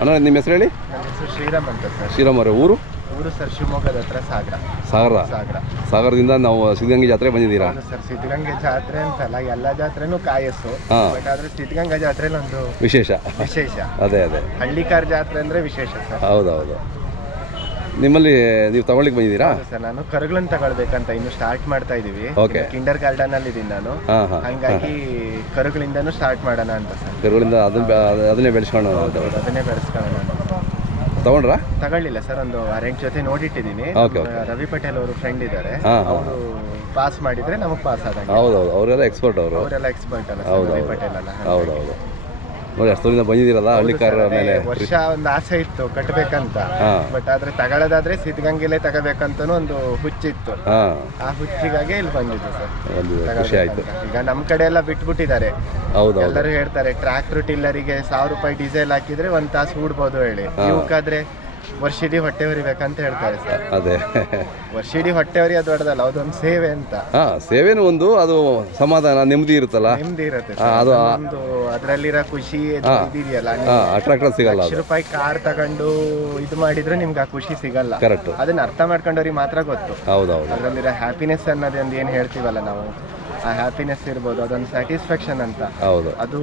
ಅಣ್ಣ ನಿಮ್ಮ ಹೆಸರು ಹೇಳಿ? ಹೆಸರು ಶ್ರೀರಾಮ್ ಅಂತ ಸರ್. ಶ್ರೀರಾಮ್ ಅವರೇ ಊರು? ಊರು ಸರ್ ಶಿವಮೊಗ್ಗದ ಹತ್ರ ಸಾಗರ. ಸಾಗರ? ಸಾಗರ. ಸಾಗರದಿಂದ ನಾವು ಸಿದ್ಧಗಂಗೆ ಜಾತ್ರೆ ಬಂದಿದ್ದೀರಾ? ಹೌದು ಸರ್ ಸಿದ್ಧಗಂಗೆ ಜಾತ್ರೆ ಅಂತಲ್ಲ ಎಲ್ಲ ಜಾತ್ರೆನೂ ಕಾಯಸ್ಸು ಹಾ. ಬಟ್ ಆದ್ರೆ ಸಿದ್ಧಗಂಗಾ ಜಾತ್ರೆಲಿ ಒಂದು ವಿಶೇಷ. ವಿಶೇಷ. ಅದೇ ಅದೇ. ಹಳ್ಳಿಕಾರ್ ಜಾತ್ರೆ ಅಂದ್ರೆ ವಿಶೇಷ ಸರ್. ಹೌದೌದು. ನಿಮ್ಮಲ್ಲಿ ನೀವು ತಗೊಳ್ಳಿಕ್ ಬಂದಿದ್ದೀರಾ? ಸರ್ ನಾನು ಕರುಗಳನ್ನ ತಗೊಳ್ಬೇಕಂತ ಇನ್ನು ಸ್ಟಾರ್ಟ್ ಮಾಡ್ತಾ ಇದೀವಿ. Okay. ಕಿಂಡರ್ ಗಾರ್ಡನ್ ಅಲ್ಲಿ ಇದೀನಿ ನಾನು. ಹಾಂ ಹಾಂ. ಹಂಗಾಗಿ ಕರುಗಳಿಂದನೂ ಸ್ಟಾರ್ಟ್ ಮಾಡೋಣ ಅಂತ ಸರ್. ಕರುಗಳಿಂದ ಅದನ್ನ ಅದನ್ನೇ ಬೆಳೆಸ್ಕೊಂಡು ಅಂತ. ಅದನ್ನೇ ಬೆಳೆಸ್ಕೊಳ್ಳೋಣ ಅಂತ. ತಗೊಂಡ್ರಾ? ತಗೊಳ್ಳಿಲ್ಲ ಸರ್ ಒಂದು ಅರೆಂಟ್ ಜೊತೆ ನೋಡಿಟ್ಟಿದ್ದೀನಿ. Okay, ನಮ್ಮ ರವಿ ಪಟೇಲ್ ಅವರು ಫ್ರೆಂಡ್ ಇದ್ದಾರೆ. ಹಾ, ಹಾ. ಅವರು ಪಾಸ್ ಮಾಡಿದ್ರೆ ನಮಗೆ ಪಾಸ್ ಆದಂಗೆ. ಹೌದು ಅವರೆಲ್ಲ ಎಕ್ಸ್ಪರ್ಟ್ ಅವರು. ಅವರೆಲ್ಲ ಎಕ್ಸ್ಪರ್ಟ್ ಅಲ್ಲ ಸರ್ ರವಿ ಪಟೇಲ್ ಅಲ್ಲ. ಹೌದೌದು ನೋಡಿ ಅಷ್ಟರಿಂದ ಬಂದಿದ್ದೀರಲ್ಲ ಹಳ್ಳಿ ಕಾರ್ ಮೇಲೆ ವರ್ಷ ಒಂದು ಆಸೆ ಇತ್ತು ಕಟ್ಟಬೇಕಂತ ಬಟ್ ಆದ್ರೆ ತಗೊಳ್ಳೋದಾದ್ರೆ ಸಿದ್ಧಗಂಗೆಲೆ ತಗೋಬೇಕಂತನೂ ಒಂದು ಹುಚ್ಚಿತ್ತು. ಆ ಹುಚ್ಚಿಗಾಗಿ ಇಲ್ಲಿ ಬಂದಿದ್ದು ಸರ್. ಖುಷಿ ಆಯ್ತು. ಈಗ ನಮ್ಮ ಕಡೆ ಎಲ್ಲ ಬಿಟ್ಬಿಟ್ಟಿದ್ದಾರೆ. ಎಲ್ಲರೂ ಹೇಳ್ತಾರೆ ಟ್ರಾಕ್ಟರ್ ಟಿಲ್ಲರಿಗೆ ಸಾವಿರ ರೂಪಾಯಿ ಡೀಸೆಲ್ ಹಾಕಿದ್ರೆ ಒಂದ್ ತಾಸು ಹೂಡ್ಬೋದು ಹೇಳಿ. ಇವಕ್ಕಾದ್ರೆ ವರ್ಷಿಡೀ ಹೊಟ್ಟೆ ಹೊರಿಬೇಕಂತ ಹೇಳ್ತಾರೆ ಸರ್. ಅದೇ. ವರ್ಷಿಡೀ ಹೊಟ್ಟೆ ಅದು ದೊಡ್ಡದಲ್ಲ ಅದೊಂದು ಸೇವೆ ಅಂತ. ಹಾ ಸೇವೆನೂ ಒಂದು ಅದು ಸಮಾಧಾನ ನೆಮ್ಮದಿ ಇರುತ್ತಲ್ಲ? ನೆಮ್ಮದಿ ಇರುತ್ತೆ ಅದು ಆ- ಒಂದು ಅದರಲ್ಲಿರೋ ಖುಷಿ ಇದು ಇದೆಯಲ್ಲ ಹಾಂ ಅಟ್ರಾಕ್ಷನ್ ಸಿಗಲ್ಲ ಲಕ್ಷ ಅದು. ರೂಪಾಯಿ ಕಾರ್ ತಗೊಂಡು ಇದು ಮಾಡಿದ್ರೆ ನಿಮ್ಗೆ ಆ ಖುಷಿ ಸಿಗಲ್ಲ. ಕರೆಕ್ಟ್ ಅದನ್ನ ಅರ್ಥ ಮಾಡ್ಕೊಂಡವ್ರಿಗೆ ಮಾತ್ರ ಗೊತ್ತು. ಹೌದೌದು. ಅದರಲ್ಲಿರೋ ಹ್ಯಾಪಿನೆಸ್ ಅನ್ನೋದೊಂದು ಏನು ಹೇಳ್ತೀವಲ್ಲ ನಾವು? ಆ ಹ್ಯಾಪಿನೆಸ್ ಇರ್ಬೋದು ಅದೊಂದು ಸ್ಯಾಟಿಸ್ಫ್ಯಾಕ್ಷನ್ ಅಂತ. ಹೌದು. ಅದು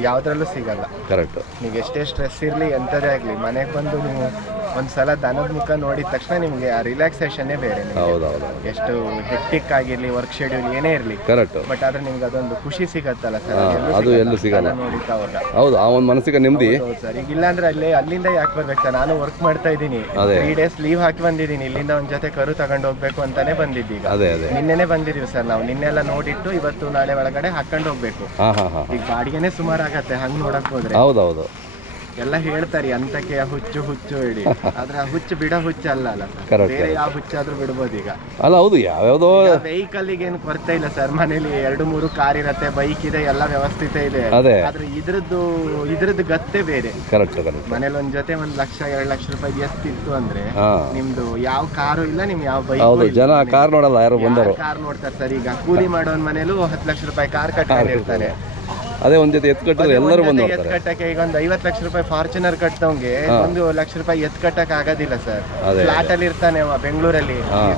ಯಾವ್ದ್ರಲ್ಲೂ ಸಿಗಲ್ಲ. ಕರೆಕ್ಟ್ ನೀವು ಎಷ್ಟೇ ಸ್ಟ್ರೆಸ್ ಇರಲಿ ಎಂಥದೇ ಆಗಲಿ ಮನೆಗೆ ಬಂದು ನೀವು ಒಂದ್ಸಲ ದನದ ಮುಖ ನೋಡಿದ ತಕ್ಷಣ ನಿಮಗೆ ಆ ರಿಲ್ಯಾಕ್ಸೇಷನ್ನೇ ಬೇರೆ ನಿಮ್ಗೆ. ಹೌದೌದು. ಎಷ್ಟು ಹೆಕ್ಟಿಕ್ ಆಗಿರ್ಲಿ ವರ್ಕ್ ಶೆಡ್ಯೂಲ್ ಏನೇ ಇರಲಿ. ಕರೆಕ್ಟ್ ಬಟ್ ಆದ್ರೆ ನಿಮ್ಗೆ ಅದೊಂದು ಖುಷಿ ಸಿಗತ್ತಲ್ಲ ಸರ್. ಅದು ಎಲ್ಲೂ ಸಿಗಲ್ಲ. ನೋಡಿದ್ದ ಅವಾಗ. ಹೌದು ಆ ಒಂದು ಮನಸ್ಸಿಗೆ ನೆಮ್ಮದಿ. ಹೌದು ಸರ್. ಈಗ ಇಲ್ಲಾಂದ್ರೆ ಅಲ್ಲಿ ಅಲ್ಲಿಂದ ಯಾಕೆ ಬರ್ಬೇಕು ಸರ್? ನಾನು ವರ್ಕ್ ಮಾಡ್ತಾ ಇದ್ದೀನಿ. ತ್ರೀ ಡೇಸ್ ಲೀವ್ ಹಾಕಿ ಬಂದಿದ್ದೀನಿ. ಇಲ್ಲಿಂದ ಒಂದ್ ಜೊತೆ ಕರು ತಗೊಂಡು ಹೋಗ್ಬೇಕು ಅಂತಾನೆ ಬಂದಿದ್ದು ಈಗ. ಅದೇ ಅದೇ. ನಿನ್ನೆನೆ ಬಂದಿದೀವಿ ಸರ್ ನಾವು. ನಿನ್ನೆಲ್ಲ ನೋಡಿಟ್ಟು ಇವತ್ತು ನಾಳೆ ಒಳಗಡೆ ಹಾಕೊಂಡು ಹೋಗ್ಬೇಕು. ಹಾಂ ಹಾಂ ಹಾಂ ಈಗ ಬಾಡಿಗೆನೆ ಸುಮಾರು ಆಗತ್ತೆ ಹಂಗ್ ನೋಡಕ್ ಹೋದ್ರೆ. ಹೌದೌದು. ಎಲ್ಲ ಹೇಳ್ತಾರೆ ಅಂತಕ್ಕೆ ಆ ಹುಚ್ಚು ಹುಚ್ಚು ಹೇಳಿ ಆದ್ರೆ ಆ ಹುಚ್ಚು ಬಿಡ ಹುಚ್ಚು ಅಲ್ಲ ಅಲ್ಲ ಸರ್ Correct, ಬೇರೆ ಯಾವ ಹುಚ್ಚಾದ್ರೂ ಬಿಡ್ಬೋದು ಈಗ. ಅಲ್ಲ ಹೌದು ಯಾವ್ಯಾವುದೋ ವೆಹಿಕಲ್ ಏನು ಕೊರತೆ ಇಲ್ಲ ಸರ್ ಮನೇಲಿ ಎರಡು ಮೂರು ಕಾರ್ ಇರತ್ತೆ ಬೈಕ್ ಇದೆ ಎಲ್ಲ ವ್ಯವಸ್ಥಿತ ಇದೆ. ಅದೇ. ಆದ್ರೆ ಇದ್ರದ್ದು ಇದ್ರದ್ದು ಗತ್ತೆ ಬೇರೆ. ಕರೆಕ್ಟ್ ಕರೆಕ್ಟ್ ಮನೇಲಿ ಒಂದ್ ಜೊತೆ ಒಂದ್ ಲಕ್ಷ ಎರಡು ಲಕ್ಷ ರೂಪಾಯಿ ಎಷ್ಟಿತ್ತು ಅಂದ್ರೆ ಹಾಂ. ನಿಮ್ದು ಯಾವ ಕಾರು ಇಲ್ಲ ನಿಮ್ ಯಾವ ಹೌದು ಬೈಕ್ ಜನ ಕಾರ್ ನೋಡಲ್ಲ ಯಾರು ಬಂದರು ಕಾರ್ ನೋಡ್ತಾರೆ ಸರ್ ಈಗ ಕೂಲಿ ಮಾಡೋನ್ ಮನೇಲೂ ಹತ್ತು ಲಕ್ಷ ರೂಪಾಯಿ ಕಾರ್ ಕಟ್ಕೊಂಡಿರ್ತಾರೆ. ಅದೇ ಒಂದ್ ಜೊತೆ ಎತ್ತು ಕಟ್ಟಿದ್ರೆ ಎಲ್ಲರೂ ಬಂದು ಎತ್ ನೋಡ್ತಾರೆ ಕಟ್ಟಕ್ಕೆ ಈಗ ಒಂದು ಐವತ್ತು ಲಕ್ಷ ರೂಪಾಯಿ ಫಾರ್ಚುನರ್ ಕಟ್ಟದವಂಗೆ ಒಂದು ಲಕ್ಷ ರೂಪಾಯಿ ಎತ್ ಕಟ್ಟಕ್ ಆಗೋದಿಲ್ಲ ಸರ್. ಅದೇ. ಫ್ಲಾಟ್ ಅಲ್ಲಿ ಇರ್ತಾನೆ ಅವ ಬೆಂಗಳೂರಲ್ಲಿ.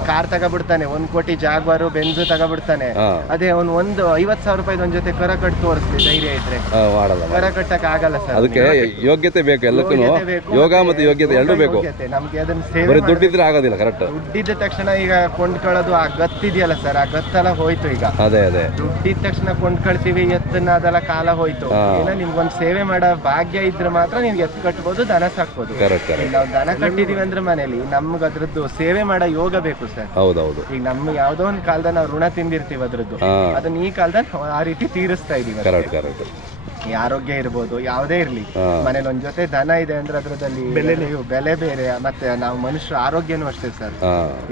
ಕಾರ್ ತಗೊಬಿಡ್ತಾನೆ ಒಂದ್ ಕೋಟಿ ಜಾಗ್ವಾರು ಬೆಂಜು ತಗೊಬಿಡ್ತಾನೆ. ಹಾಂ. ಅದೇ ಅವ್ನು ಒಂದು ಐವತ್ ಸಾವಿರ ರೂಪಾಯಿ ಒಂದ್ ಜೊತೆ ಕರ ಕಟ್ ತೋರಿಸ್ಲಿ ಧೈರ್ಯ ಇದ್ರೆ. ಮಾಡಲ್ಲ ಕರ ಕಟ್ಟಕ್ ಆಗಲ್ಲ ಸರ್. ಅದಕ್ಕೆ ಯೋಗ್ಯತೆ ಬೇಕು ಎಲ್ಲಕ್ಕೂ ಯೋಗ್ಯತೆ ಬೇಕು, ಯೋಗ ಮತ್ತೆ ಯೋಗ್ಯತೆ ಎರಡೂ ಬೇಕು. ಯೋಗ್ಯತೆ. ನಮ್ಗೆ ಅದನ್ನ ಸೇವೆ ಬರೀ. ದುಡ್ಡಿದ್ರೆ ಆಗೋದಿಲ್ಲ ಕರೆಕ್ಟ್ ದುಡ್ಡಿದ್ದ ತಕ್ಷಣ ಈಗ ಕೊಂಡ್ಕೊಳ್ಳೋದು ಆ ಗತ್ತಿದೆಯಲ್ಲ ಸರ್. ಆ ಗತ್ತೆಲ್ಲ ಹೋಯ್ತು ಈಗ. ಅದೇ ಅದೇ. ದುಡ್ಡಿದ ತಕ್ಷಣ ಕೊಂಡ್ಕೊಳ್ತೀವಿ ಎತ್ತನ್ನ ಅದೆಲ್ಲ ಕಾಲ ಹೋಯ್ತು. ನಿಮ್ಗೊಂದು ಏನೋ ನಿಮ್ಗೊಂದ್ ಸೇವೆ ಮಾಡೋ ಭಾಗ್ಯ ಇದ್ರೆ ಮಾತ್ರ ನೀವು ಎತ್ತು ಕಟ್ಬೋದು ದನ ಸಾಕ್ಬೋದು. ಈಗ ನಾವು ದನ ಕಟ್ಟಿದೀವಿ ಅಂದ್ರೆ ಮನೇಲಿ ನಮ್ಗೆ ಅದ್ರದ್ದು ಸೇವೆ ಮಾಡೋ ಯೋಗ ಬೇಕು ಸರ್. ಹೌದೌದು. ಈಗ ನಮ್ಮ ಯಾವ್ದೋ ಒಂದ್ ಕಾಲದಲ್ಲಿ ನಾವು ಋಣ ತಿಂದಿರ್ತೀವಿ ಅದ್ರದ್ದು. ಹಾಂ. ಅದನ್ನ ಈ ಕಾಲದಲ್ಲಿ ಆ ರೀತಿ ತೀರಿಸ್ತಾ ಇದೀವಿ ಕರೆಕ್ಟ್ ಕರೆಕ್ಟ್ ಈ ಆರೋಗ್ಯ ಇರ್ಬೋದು ಯಾವುದೇ ಇರ್ಲಿ. ಮನೇಲಿ ಒಂದ್ ಜೊತೆ ದನ ಇದೆ ಅಂದ್ರೆ ಅದ್ರದಲ್ಲಿ ಬೆಲೆ ಬೆಲೆ ಬೇರೆ ಮತ್ತೆ ನಾವು ಮನುಷ್ಯರ ಆರೋಗ್ಯನೂ ಅಷ್ಟೇ ಸರ್.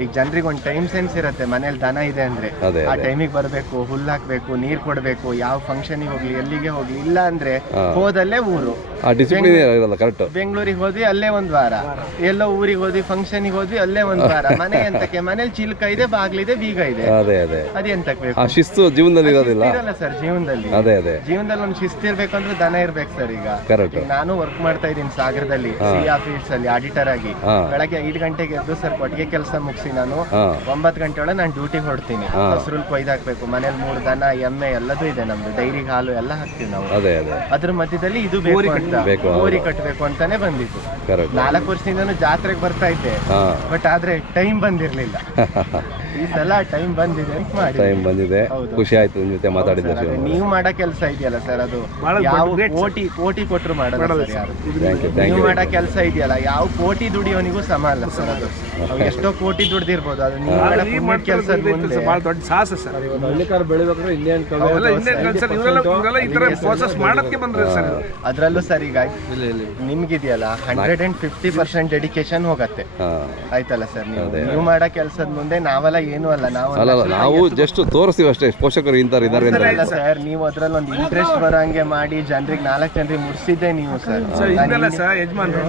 ಈಗ ಜನರಿಗೆ ಒಂದು ಟೈಮ್ ಸೆನ್ಸ್ ಇರುತ್ತೆ ಮನೇಲಿ ದನ ಇದೆ ಅಂದ್ರೆ. ಆ ಟೈಮಿಗೆ ಬರಬೇಕು ಹುಲ್ಲು ಹಾಕ್ಬೇಕು ನೀರ್ ಕೊಡ್ಬೇಕು ಯಾವ ಫಂಕ್ಷನ್ ಹೋಗ್ಲಿ ಎಲ್ಲಿಗೆ ಹೋಗ್ಲಿ ಇಲ್ಲ ಅಂದ್ರೆ. ಹೋದಲ್ಲೇ ಊರು. ಆ ಡಿಸಿಪ್ಲಿನ್ ಇರಲ್ಲ ಕರೆಕ್ಟ್ ಬೆಂಗಳೂರಿಗೆ ಹೋದ್ವಿ ಅಲ್ಲೇ ಒಂದ್ ವಾರ. ಎಲ್ಲೋ ಊರಿಗೆ ಹೋದ್ವಿ ಫಂಕ್ಷನ್ ಹೋದ್ವಿ ಅಲ್ಲೇ ಒಂದ್ ವಾರ. ಮನೆ ಎಂತಕ್ಕೆ? ಮನೇಲಿ ಚಿಲ್ಕ ಇದೆ ಬಾಗ್ಲಿದೆ ಬೀಗ ಇದೆ. ಅದೇ ಅದೇ. ಅದೇ ಎಂತಕ್ಕೆ ಆ ಶಿಸ್ತು ಜೀವನದಲ್ಲಿ ಇರೋದಿಲ್ಲ. ಇರಲ್ಲ ಸರ್ ಜೀವನದಲ್ಲಿ. ಅದೇ ಅದೇ. ಜೀವನದಲ್ಲಿ ಒಂದು ಶಿಸ್ತು ಇರ್ಬೇಕು ಅಂದ್ರೆ ದನ ಇರ್ಬೇಕು ಸರ್ ಈಗ. ನಾನು ವರ್ಕ್ ಮಾಡ್ತಾ ಇದ್ದೀನಿ ಸಾಗರದಲ್ಲಿ ಸಿ ಆಫೀಸ್ ಅಲ್ಲಿ ಆಡಿಟರ್ ಆಗಿ. ಹಾ. ಬೆಳಗ್ಗೆ ಐದು ಗಂಟೆಗೆ ಎದ್ದು ಸರ್ ಕೊಟ್ಟಿಗೆ ಕೆಲಸ ಮುಗಿಸಿ ನಾನು ಒಂಬತ್ ಒಂಬತ್ತು ಗಂಟೆ ಒಳಗೆ ನಾನು ಡ್ಯೂಟಿ ಹೊರಡ್ತೀನಿ. ಹಾ. ಕೊಯ್ದು ಹಾಕ್ಬೇಕು ಮನೇಲಿ ಮೂರು ದನ ಎಮ್ಮೆ ಎಲ್ಲದೂ ಇದೆ ನಮ್ದು. ಡೈರಿಗೆ ಹಾಲು ಎಲ್ಲ ಹಾಕ್ತೀವಿ ನಾವು. ಅದೇ ಅದೇ. ಅದ್ರ ಮಧ್ಯದಲ್ಲಿ ಇದು ಬೇಕು ಅಂತ. ಬೇಕು, ಹೌದು. ಕಟ್ಟಬೇಕು ಅಂತಾನೆ ಬಂದಿತ್ತು ಕರೆಕ್ಟ್ ನಾಲ್ಕು ವರ್ಷದಿಂದನೂ ಜಾತ್ರೆಗೆ ಬರ್ತಾ ಇದ್ದೆ. ಹಾಂ. ಬಟ್ ಆದ್ರೆ ಟೈಮ್ ಬಂದಿರ್ಲಿಲ್ಲ. ಈ ಸಲ ಟೈಮ್ ಬಂದಿದೆ ಅಂತ ಮಾಡಿ ಟೈಮ್ ಬಂದಿದೆ. ಹೌದು. ಖುಷಿ ಆಯ್ತು ನಿಮ್ಮ ಜೊತೆ ಮಾತಾಡಿದ್ದೆ ಅದೇ ನೀವು ಮಾಡೋ ಕೆಲಸ ಇದೆಯಲ್ಲ ಸರ್ ಅದು. ಯಾವ ಕೋಟಿ ಕೋಟಿ ಕೊಟ್ಟರು ಮಾಡೋದು ಸರ್ ಯಾರು. ಥ್ಯಾಂಕ್ ಯು ಥ್ಯಾಂಕ್ ನೀವು ಯು ಮಾಡೋ ಕೆಲಸ ಇದೆಯಲ್ಲ ಯಾವ ಕೋಟಿ ದುಡಿಯೋನಿಗೂ ಸಮ ಅಲ್ಲ ಸರ್ ಅದು. ಅವ್ರು ಎಷ್ಟೋ ಕೋಟಿ ದುಡ್ದಿರ್ಬೋದು ಅದು ನೀವು ಮಾಡೋ ಕೆಲಸ ಮುಂದೆ. ಬಹಳ ದೊಡ್ಡ ಸಾಹಸ ಸರ್. ಮಲ್ಲಿಕಾರ್ ಬೆಳಿಬೇಕಂದ್ರೆ ಇಂಡಿಯನ್ ಎಲ್ಲ ಇಂಡಿಯನ್ ಕಲ್ಚರ್ ಇವರೆಲ್ಲ ಇವರೆಲ್ಲ ಈ ತರ ಪ್ರೋಸೆಸ್ ಮಾಡೋದಕ್ಕೆ ಬಂದ್ರೆ ಸರ್ ಅದ್ರಲ್ಲೂ ಸರ್ ಈಗ ನಿಮ್ಗಿದೆಯಲ್ಲ hundred and fifty percent dedication ಹೋಗತ್ತೆ. ಹಾಂ. ಆಯ್ತಲ್ಲ ಸರ್ ನೀವು. ನೀವು ಮಾಡೋ ಕೆಲಸದ ಮುಂದೆ ನಾವೆಲ್ಲ ಏನು ಅಲ್ಲ ನಾವು ನಾವು ಜಸ್ಟ್ ತೋರಿಸ್ತೀವಿ ಅಷ್ಟೇ ಪೋಷಕರು ಇಂಥವ್ರು ಇದ್ದಾರೆ ಅಂತ ಅಲ್ಲ ಸರ್ ನೀವು ಅದ್ರಲ್ಲಿ ಒಂದು ಇಂಟ್ರೆಸ್ಟ್ ಬರೋಂಗೆ ಮಾಡಿ ಜನರಿಗೆ ನಾಲ್ಕು ಜನರಿಗೆ ಮುಟ್ಸಿದ್ದೆ ನೀವು ಸರ್ ಸರ್ ಇದನ್ನೆಲ್ಲ ಸರ್ ಯಜಮಾನ್ರು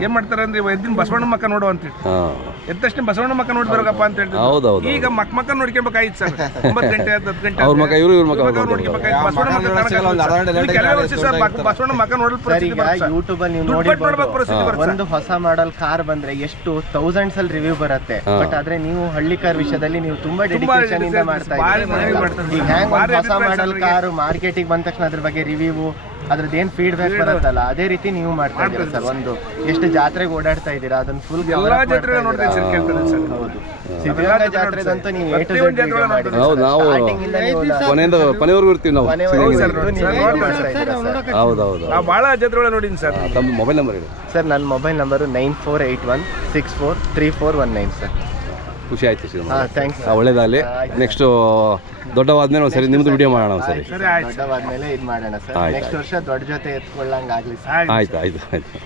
ಏನ್ ಮಾಡ್ತಾರೆ ಅಂದ್ರೆ ಎದ್ದಿನ ಬಸವಣ್ಣ ಮಕ್ಕ ನೋಡು ಅಂತ ಹಾಂ. ಎದ್ದ ತಕ್ಷಣ ಬಸವಣ್ಣ ಮಕ್ಕ ನೋಡಿ ಬರ್ಬೇಕಪ್ಪ ಅಂತ ಹೇಳ್ತಾರೆ ಹೌದೌದು. ಈಗ ಮಕ್ ಮಕ್ಕ ನೋಡ್ಕೊಬೇಕಾಗಿತ್ತು ಸರ್ ಒಂಬತ್ತು ಗಂಟೆ ಹತ್ತು ಗಂಟೆ ಅವ್ರ ಮಗ ಇವ್ರು ಇವ್ರ ಮಕ್ಕ ನೋಡ್ಕೊಬೇಕಾಗಿತ್ತು ಬಸವಣ್ಣ ಮಕ್ಕ ಕಾಣಕ್ಕಾಗಲ್ಲ. ಇನ್ನು ಕೆಲವೇ ವರ್ಷ ಸರ್ ಮಕ್ಕ- ಬಸವಣ್ಣ ಮಕ್ಕ ನೋಡಲ್ ಸರ್ ಪರಿಸ್ಥಿತಿ ಈಗ ಬರುತ್ತೆ? ಸರ್. ಯೂಟ್ಯೂಬ್ ಅಲ್ಲಿ ನೀವು ದುಡ್ಡು ಕೊಟ್ಟು ನೋಡ್ಬೇಕು ನೋಡಿರ್ಬೋದು ಪರಿಸ್ಥಿತಿ ಬರುತ್ತೆ? ಒಂದು ಹೊಸ ಮಾಡಲ್ ಕಾರ್ ಬಂದ್ರೆ ಎಷ್ಟು ಥೌಸಂಡ್ಸ್ ಅಲ್ಲಿ ರಿವ್ಯೂ ಬರುತ್ತೆ. ಬಟ್ ಆದ್ರೆ ನೀವು ಹಳ್ಳಿ ಕಾರ್ ವಿಷಯದಲ್ಲಿ ನೀವು ತುಂಬಾ ಡೆಡಿಕೇಶನ್ ಇಂದ ಮಾಡ್ತಾ ಇದ್ದೀರಿ. ಹ್ಯಾಂಗ್ ಒಂದು ಹೊಸ ಮಾಡಲ್ ಕಾರು ಮಾರ್ಕೆಟಿಗೆ ಬಂದ ತಕ್ಷಣ ಅದ್ರ ಬಗ್ಗೆ ರಿವ್ಯೂ ಅದ್ರದ್ದು ಏನ್ ಫೀಡ್ಬ್ಯಾಕ್ ಬರುತ್ತಲ್ಲ ಅದೇ ರೀತಿ ನೀವು ಮಾಡ್ತಾ ಇದ್ದೀರಾ ಸರ್? ಒಂದು ಎಷ್ಟು ಜಾತ್ರೆಗೆ ಓಡಾಡ್ತಾ ಇದ್ದೀರಾ? ಅದನ್ನ ಫುಲ್ ಹೌದು. ಸಿದ್ಧಗಂಗಾ ಜಾತ್ರೆದಂತೂ ನೀವು ಹೌದು, ನಾವು ಕೊನೆಯಿಂದ ಕೊನೆವರೆಗೂ ಇರ್ತೀವಿ ಹೌದು ಹೌದು ಭಾಳ ಜಾತ್ರೆಗಳ ಸರ್. ತಮ್ಮ ಮೊಬೈಲ್ ನಂಬರ್ ಹೇಳಿ ಸರ್ ನನ್ನ mobile number nine four eight one six four three four one nine sir. ಖುಷಿ ಆಯ್ತು ಹಾಂ ಒಳ್ಳೇದಾಗಲಿ. ನೆಕ್ಸ್ಟು ದೊಡ್ಡವಾದ್ಮೇಲೆ ಒಂದು ಸರಿ. ನಿಮ್ಮದು ವಿಡಿಯೋ ಮಾಡೋಣ ಒಂದು ಸರಿ ಮೇಲೆ ದೊಡ್ಡವಾದ್ಮೇಲೆ ಇದು ಮಾಡೋಣ ಸರ್ ನೆಕ್ಸ್ಟ್ ವರ್ಷ ದೊಡ್ಡ ಜೊತೆ ಎತ್ಕೊಳ್ಳಂಗಾಗ್ಲಿ ಸರ್ ಆಯ್ತು ಆಯ್ತು ಆಯ್ತು.